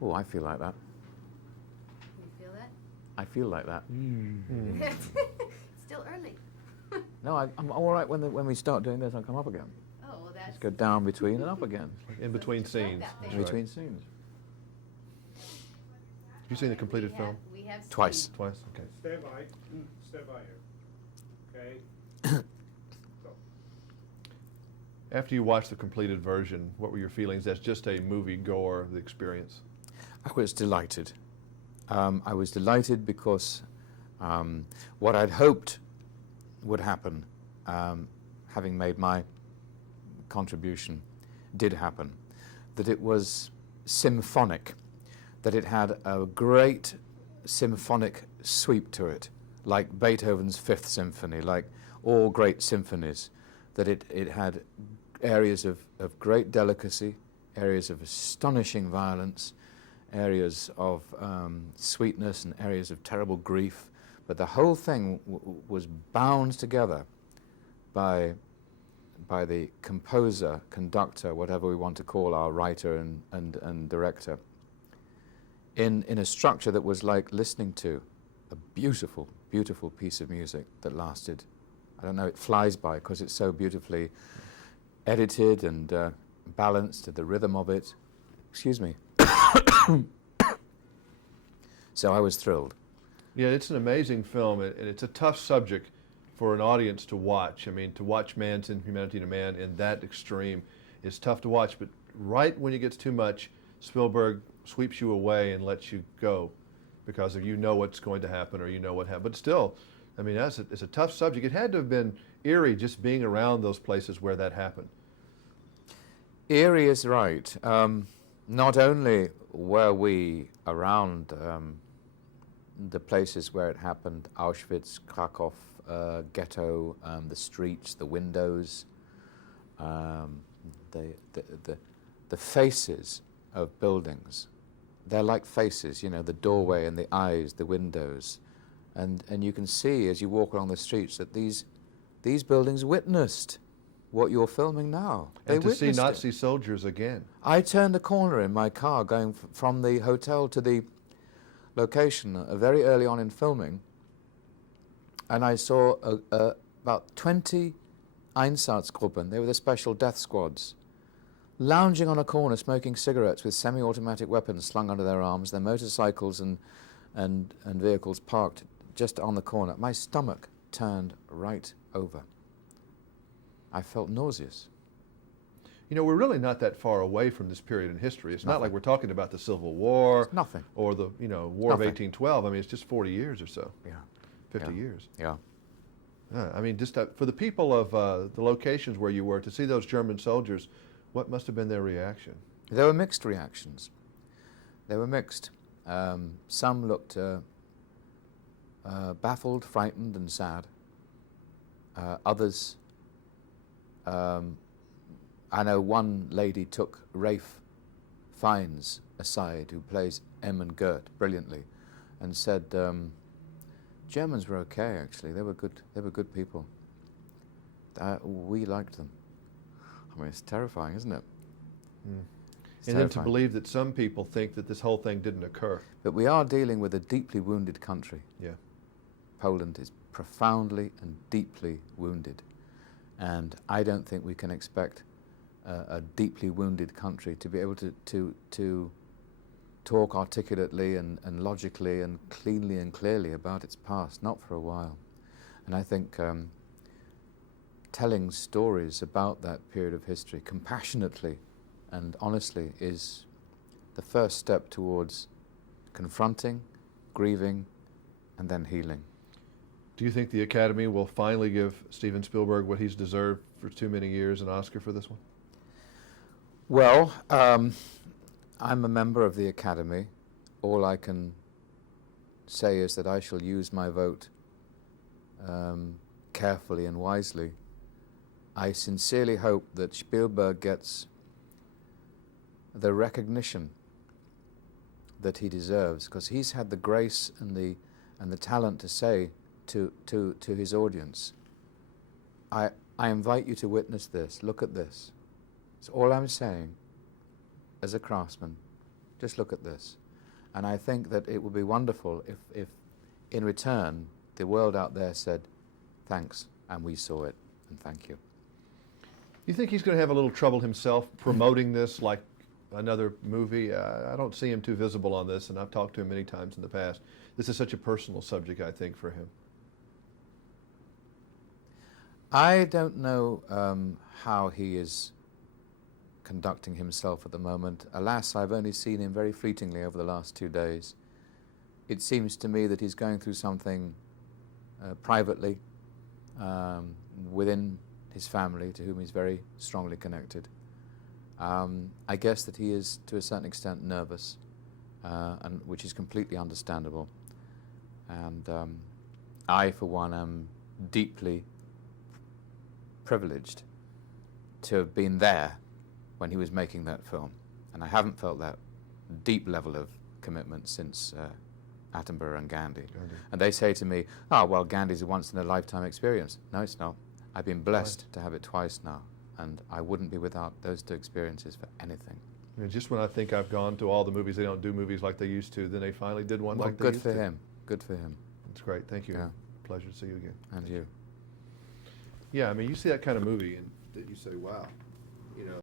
Oh, I feel like that. You feel that? I feel like that. Still early. No, I'm all right when we start doing this. I'll come up again. Oh, well, that's... Just go down between and up again. In between Just like scenes. that That's thing. In right. between scenes. Have you seen the completed film? We have Twice. seen. Twice? Okay. Stand by. Stand by here. Okay? Go. After you watched the completed version, what were your feelings as just a movie goer of the experience? I was delighted. I was delighted because what I'd hoped would happen, having made my contribution, did happen. That it was symphonic, that it had a great symphonic sweep to it, like Beethoven's Fifth Symphony, like all great symphonies, that it had areas of great delicacy, areas of astonishing violence, areas of sweetness and areas of terrible grief, but the whole thing was bound together by the composer, conductor, whatever we want to call our writer and director, in a structure that was like listening to a beautiful, beautiful piece of music that lasted, I don't know, it flies by because it's so beautifully edited and balanced, the rhythm of it. Excuse me. So I was thrilled. Yeah, it's an amazing film, and it's a tough subject for an audience to watch. I mean, to watch man's inhumanity to man in that extreme is tough to watch, but right when it gets too much, Spielberg sweeps you away and lets you go because of you know what's going to happen or you know what happened. But still, I mean, it's a tough subject. It had to have been eerie just being around those places where that happened. Eerie is right. Not only were we around the places where it happened, Auschwitz, Krakow, ghetto, the streets, the windows, the faces of buildings. They're like faces, you know, the doorway and the eyes, the windows. And you can see as you walk along the streets that these buildings witnessed what you're filming now. And They to see witnessed Nazi it. soldiers again. I turned a corner in my car going from the hotel to the location very early on in filming, and I saw about 20 Einsatzgruppen, they were the special death squads, lounging on a corner smoking cigarettes with semi-automatic weapons slung under their arms, their motorcycles and vehicles parked just on the corner. My stomach turned right over. I felt nauseous. You know, we're really not that far away from this period in history. It's not Nothing. like we're talking about the Civil War. It's nothing. Or the, War of Nothing. 1812. I mean, it's just 40 years or so. Yeah. 50 Yeah. years. Yeah. I mean, just for the people of the locations where you were, to see those German soldiers, what must have been their reaction? There were mixed reactions. They were mixed. Some looked baffled, frightened, and sad. Others, I know one lady took Rafe Fiennes aside, who plays Em and Gert brilliantly, and said, Germans were okay, actually. They were good people. We liked them. I mean, it's terrifying, isn't it? Mm. It's And then to terrifying. believe that some people think that this whole thing didn't occur. But we are dealing with a deeply wounded country. Yeah. Poland is profoundly and deeply wounded. And I don't think we can expect a deeply wounded country to be able to talk articulately and logically and cleanly and clearly about its past, not for a while. And I think telling stories about that period of history compassionately and honestly is the first step towards confronting, grieving, and then healing. Do you think the Academy will finally give Steven Spielberg what he's deserved for too many years, an Oscar for this one? Well, I'm a member of the Academy. All I can say is that I shall use my vote carefully and wisely. I sincerely hope that Spielberg gets the recognition that he deserves, because he's had the grace and the talent to say to his audience, I invite you to witness this, look at this. It's all I'm saying as a craftsman. Just look at this. And I think that it would be wonderful if in return, the world out there said, thanks, and we saw it, and thank you. You think he's going to have a little trouble himself promoting this like another movie? I don't see him too visible on this, and I've talked to him many times in the past. This is such a personal subject, I think, for him. I don't know how he is conducting himself at the moment. Alas, I've only seen him very fleetingly over the last 2 days. It seems to me that he's going through something privately within his family, to whom he's very strongly connected. I guess that he is, to a certain extent, nervous, and which is completely understandable. And I, for one, am deeply privileged to have been there when he was making that film. And I haven't felt that deep level of commitment since Attenborough and Gandhi. And they say to me, oh, well, Gandhi's a once-in-a-lifetime experience. No, it's not. I've been blessed to have it twice now, and I wouldn't be without those two experiences for anything. And just when I think I've gone to all the movies, they don't do movies like they used to, then they finally did one Well, like they good used for to. him. Good for him. That's great. Thank you. Yeah. Pleasure to see you again. And you. Yeah, I mean, you see that kind of movie and that you say, wow, you know.